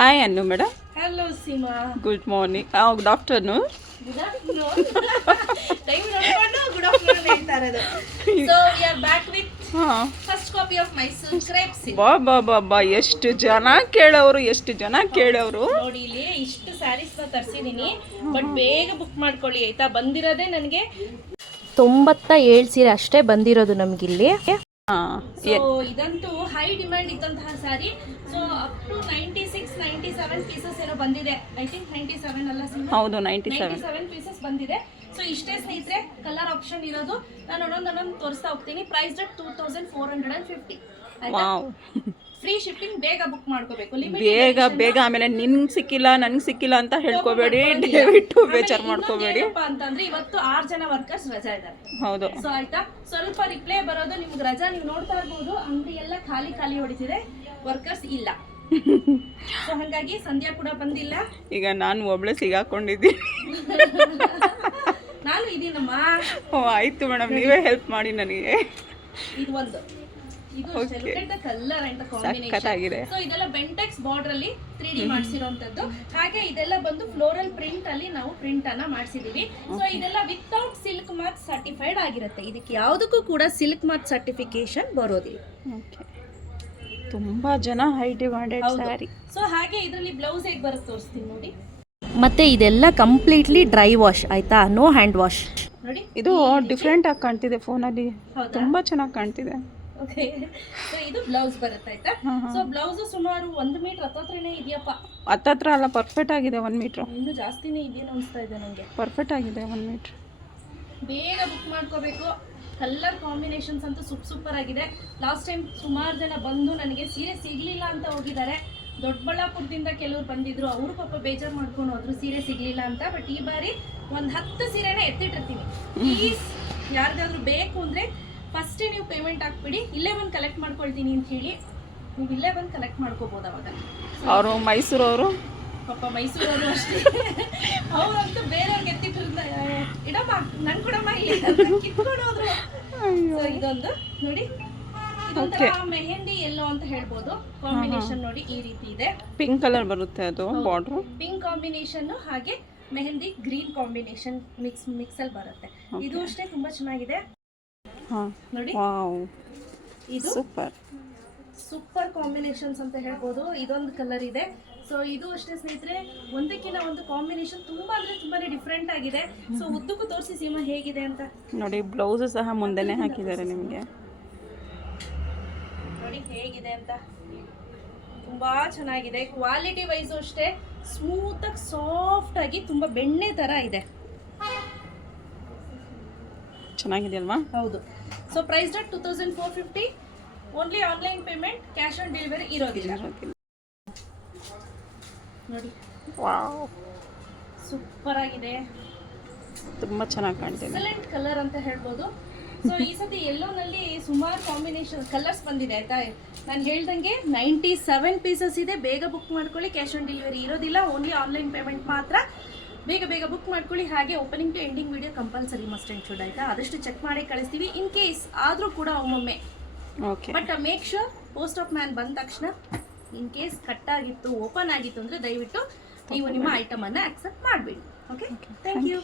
Hi ಅನ್ನು madam. Hello, Sima. Good morning. Good afternoon. Good afternoon. Time ನೋಡ್ಕೊಂಡು good afternoon ಹೇಳ್ತಾ ಇರೋದು. So we are back with first copy of Mysore crepe silk. ಬಾ ಎಷ್ಟು ಜನ ಕೇಳೋರು ನೋಡಿ ಇಲ್ಲಿ ಇಷ್ಟು ಸ್ಯಾರೀಸ್ ನ ತರಿಸಿದೀನಿ, ಬಟ್ ಬೇಗ ಬುಕ್ ಮಾಡ್ಕೊಳ್ಳಿ ಆಯ್ತಾ. ಬಂದಿರೋದೇ ನನಗೆ 97 ಸೀರೆ ಅಷ್ಟೇ ಬಂದಿರೋದು ನಮಗಿಲ್ಲಿ. ಸೊ ಇದಂತೂ ಹೈ ಡಿಮ್ಯಾಂಡ್ ಇದ್ದಂತಹ sari. So up to 97 pieces ಏನೋ ಬಂದಿದೆ. ಐ ಥಿಂಕ್ 97 ಅಲ್ಲ, ಹೌದು 97 ಪೀಸಸ್ ಬಂದಿದೆ. ಸೊ ಇಷ್ಟೇ ಸ್ನೇಹಿತರೆ, ಕಲರ್ ಆಪ್ಷನ್ ಇರೋದು. ನಾನು ಒಂದೊಂದು ತೋರಿಸ್ತಾ ಹೋಗ್ತೀನಿ. ಪ್ರೈಸ್ 2450 ಆಯ್ತಾ. Free shipping. ಬೇಗ ಬುಕ್ ಮಾಡ್ಕೋಬೇಕು, ಬೇಗ. ಆಮೇಲೆ ನನ್ಗೆ ಸಿಕ್ಕಿಲ್ಲ ಅಂತ ಹೇಳ್ಕೋಬೇಡಿ, ದಯವಿಟ್ಟು ಬೇಜಾರು ಮಾಡ್ಕೋಬೇಡಿ. ಅಂತಂದ್ರೆ ಇವತ್ತು 6 ಜನ ವರ್ಕರ್ಸ್ ರಜಾ ಇದ್ದಾರೆ. ಹೌದು. ಸೊ ಆಯ್ತಾ, ಸ್ವಲ್ಪ ರಿಪ್ಲೈ ಬರೋದು ನಿಮ್ಗೆ ರಜಾ. ನೀವು ನೋಡ್ತಾ ಇರ್ಬೋದು, ಅಂಗಡಿ ಎಲ್ಲ ಖಾಲಿ ಹೊಡಿತಿದೆ, ವರ್ಕರ್ಸ್ ಇಲ್ಲ. ಸೊ ಹಾಗಾಗಿ ಸಂಧ್ಯಾ ಕೂಡ ಬಂದಿಲ್ಲ. ಈಗ ನಾನು ಒಬ್ಳೆ ಸಿಗಾಕೊಂಡಿದ್ದೀನಿ. ನಾನು ಇದೀನಮ್ಮ. ಆಯ್ತು ಮೇಡಮ್, ನೀವೇ ಹೆಲ್ಪ್ ಮಾಡಿ ನನಗೆ. ಇದು ಒಂದು ಕಲರ್ ಅಂಡ್ ಕಾಂಬಿನೇಷನ್. ಸೊ ಇದೆಲ್ಲ ಬೆಂಟೆಕ್ಸ್ ಬಾರ್ಡರ್ ಅಲ್ಲಿ 3D ಮಾಡಿಸಿರುವಂತದ್ದು. ಹಾಗೆ ಇದೆಲ್ಲ ಬಂದು ಫ್ಲೋರಲ್ ಪ್ರಿಂಟ್ ಅಲ್ಲಿ ನಾವು ಪ್ರಿಂಟ್ ಅನ್ನ ಮಾಡಿಸಿದೀವಿ. ಸೊ ಇದೆಲ್ಲ ವಿತೌಟ್ ಸಿಲ್ಕ್ ಮಾರ್ಕ್ ಸರ್ಟಿಫೈಡ್ ಆಗಿರುತ್ತೆ. ಇದಕ್ಕೆ ಯಾವುದಕ್ಕೂ ಕೂಡ ಸಿಲ್ಕ್ ಮಾರ್ಕ್ ಸರ್ಟಿಫಿಕೇಶನ್ ಬರೋದಿಲ್ಲ. ತುಂಬಾ ಜನ ಹೈ ಡಿಮ್ಯಾಂಡೆಡ್ ಸ್ಯಾರಿ. ಸೊ ಹಾಗೆ ಇದರಲ್ಲಿ ಬ್ಲೌಸ್ ಹೇಗೆ ಬರುತ್ತೆ ತೋರಿಸ್ತೀನಿ ನೋಡಿ. ಮತ್ತೆ ಇದೆಲ್ಲ ಕಂಪ್ಲೀಟ್ಲಿ ಡ್ರೈ ವಾಶ್ ಆಯ್ತಾ, ನೋ ಹ್ಯಾಂಡ್ ವಾಶ್. ನೋಡಿ ಇದು ಡಿಫ್ರೆಂಟ್ ಆಗಿ ಕಾಣ್ತಿದೆ ಫೋನಲ್ಲಿ, ತುಂಬಾ ಚೆನ್ನಾಗಿ ಕಾಣ್ತಿದೆ. ಓಕೆ, ಸೊ ಇದು ಬ್ಲೌಸ್ ಬರುತ್ತೆ ಆಯ್ತಾ. ಸೊ ಬ್ಲೌಸ್ ಸುಮಾರು 1 ಮೀಟರ್ ಹತ್ತತ್ರನೇ ಇದೆಯಪ್ಪ. ಹತ್ತತ್ರ ಅಲ್ಲ, ಪರ್ಫೆಕ್ಟ್ ಆಗಿದೆ. 1 ಮೀಟರ್ ಇನ್ನು ಜಾಸ್ತಿನೇ ಇದೆಯೇನೋ ಅನಿಸ್ತಾ ಇದೆ ನನಗೆ. ಪರ್ಫೆಕ್ಟ್ ಆಗಿದೆ 1 ಮೀಟರ್. ಬೇಗ ಬುಕ್ ಮಾಡ್ಕೋಬೇಕು. ಕಲರ್ ಕಾಂಬಿನೇಷನ್ಸ್ ಅಂತೂ ಸೂಪರ್ ಆಗಿದೆ. ಲಾಸ್ಟ್ ಟೈಮ್ ಸುಮಾರು ಜನ ಬಂದು ನನಗೆ ಸೀರೆ ಸಿಗ್ಲಿಲ್ಲ ಅಂತ ಹೋಗಿದ್ದಾರೆ. ದೊಡ್ಡಬಳ್ಳಾಪುರದಿಂದ ಕೆಲವರು ಬಂದಿದ್ರು, ಅವರು ಪಾಪ ಬೇಜಾರು ಮಾಡ್ಕೊಂಡು ಹೋದ್ರು ಸೀರೆ ಸಿಗ್ಲಿಲ್ಲ ಅಂತ. ಬಟ್ ಈ ಬಾರಿ ಒಂದು 10 ಸೀರೆನೇ ಎತ್ತಿಟ್ಟಿರ್ತೀವಿ. ಪ್ಲೀಸ್ ಯಾರಿಗಾದ್ರೂ ಬೇಕು ಅಂದರೆ ಫಸ್ಟೇ ನೀವು ಪೇಮೆಂಟ್ ಹಾಕ್ಬಿಡಿ, ಇಲ್ಲೇ ಬಂದು ಕಲೆಕ್ಟ್ ಮಾಡ್ಕೊಳ್ತೀನಿ ಅಂತ ಹೇಳಿ ನೀವು ಇಲ್ಲೇ ಬಂದು ಕಲೆಕ್ಟ್ ಮಾಡ್ಕೋಬೋದು. ಅವಾಗ ಅವರು ಮೈಸೂರವರು, ಪಾಪ ಮೈಸೂರವರು ಅಷ್ಟೇ, ಅವರಂತೂ ಬೇರೆಯವ್ರಿಗೆ ಎತ್ತಿಟ್ಟಿರ್ತ ಇಡಮ್ಮ ನನ್ ಕೊಡಮ್ಮ ಇಲ್ಲಿ ಕಿತ್ಕೊಂಡು ಹೋದ್ರು. ಸೊ ಇದೊಂದು ನೋಡಿ, ಇದೊಂಥರ ಮೆಹಂದಿ ಎಲ್ಲೋ ಅಂತ ಹೇಳ್ಬೋದು. ಕಾಂಬಿನೇಷನ್ ನೋಡಿ ಈ ರೀತಿ ಇದೆ. ಪಿಂಕ್ ಕಲರ್ ಬರುತ್ತೆ, ಅದು ಬಾರ್ಡರ್ ಪಿಂಕ್ ಕಾಂಬಿನೇಷನ್, ಹಾಗೆ ಮೆಹಂದಿ ಗ್ರೀನ್ ಕಾಂಬಿನೇಷನ್ ಮಿಕ್ಸ್ ಅಲ್ಲಿ ಬರುತ್ತೆ. ಇದು ಅಷ್ಟೇ ತುಂಬಾ ಚೆನ್ನಾಗಿದೆ ನೋಡಿ. ಇದು ಸೂಪರ್ ಕಾಂಬಿನೇಷನ್ಸ್ ಅಂತ ಹೇಳ್ಬೋದು. ಇದೊಂದು ಕಲರ್ ಇದೆ. ಸೊ ಇದು ಅಷ್ಟೇ ಸ್ನೇಹಿತರೆ, ಒಂದಕ್ಕಿಂತ ಒಂದು ಕಾಂಬಿನೇಷನ್ ತುಂಬಾ ಅಂದ್ರೆ ತುಂಬಾನೇ ಡಿಫ್ರೆಂಟ್ ಆಗಿದೆ. ಸೊ ಉದ್ದಕ್ಕೂ ತೋರಿಸಿ ಸೀಮಾ ಹೇಗಿದೆ ಅಂತ ನೋಡಿ. ಬ್ಲೌಸ್ ಸಹ ಮುಂದೆನೆ ಹಾಕಿದ್ದಾರೆ ನಿಮಗೆ, ನೋಡಿ ಹೇಗಿದೆ ಅಂತ. ತುಂಬಾ ಚೆನ್ನಾಗಿದೆ. ಕ್ವಾಲಿಟಿ ವೈಸು ಅಷ್ಟೇ ಸ್ಮೂತ್ ಆಗಿ ಸಾಫ್ಟ್ ಆಗಿ ತುಂಬಾ ಬೆಣ್ಣೆ ತರ ಇದೆ. ಚೆನ್ನಾಗಿದೆ ಅಲ್ವಾ? ಹೌದು. So price 2450. Only online payment, cash on delivery ಇರೋದಿಲ್ಲ. ನೋಡಿ, ವಾವ್, ಸೂಪರ್ ಆಗಿದೆ. ತುಂಬಾ ಚೆನ್ನಾಗಿ ಕಾಣ್ತಿದೆ. ಎಕ್ಸಲೆಂಟ್ ಕಲರ್ ಅಂತ ಹೇಳ್ಬೋದು. ಸೊ ಈ ಸತಿ ಯೆಲ್ಲೋನಲ್ಲಿ ಸುಮಾರು ಕಾಂಬಿನೇಷನ್ ಕಲರ್ಸ್ ಬಂದಿದೆ ಆಯ್ತಾ. ನಾನು ಹೇಳ್ದಂಗೆ 97 ಪೀಸಸ್ ಇದೆ. ಬೇಗ ಬುಕ್ ಮಾಡ್ಕೊಳ್ಳಿ, ಕ್ಯಾಶ್ ಆನ್ ಡೆಲಿವರಿ ಇರೋದಿಲ್ಲ, ಓನ್ಲಿ ಆನ್ಲೈನ್ ಪೇಮೆಂಟ್ ಮಾತ್ರ. ಬೇಗ ಬುಕ್ ಮಾಡ್ಕೊಳ್ಳಿ. ಹಾಗೆ opening to ending video compulsory must and should ಆಯ್ತಾ. ಆದಷ್ಟು ಚೆಕ್ ಮಾಡಿ ಕಳಿಸ್ತೀವಿ. ಇನ್ ಕೇಸ್ ಆದರೂ ಕೂಡ ಒಮ್ಮೊಮ್ಮೆ, but make sure postman ಬಂದ ತಕ್ಷಣ ಇನ್ ಕೇಸ್ ಕಟ್ ಆಗಿತ್ತು, ಓಪನ್ ಆಗಿತ್ತು ಅಂದರೆ ದಯವಿಟ್ಟು ನೀವು ನಿಮ್ಮ ಐಟಮನ್ನು ಆಕ್ಸೆಪ್ಟ್ ಮಾಡಬೇಡಿ. Okay, thank you.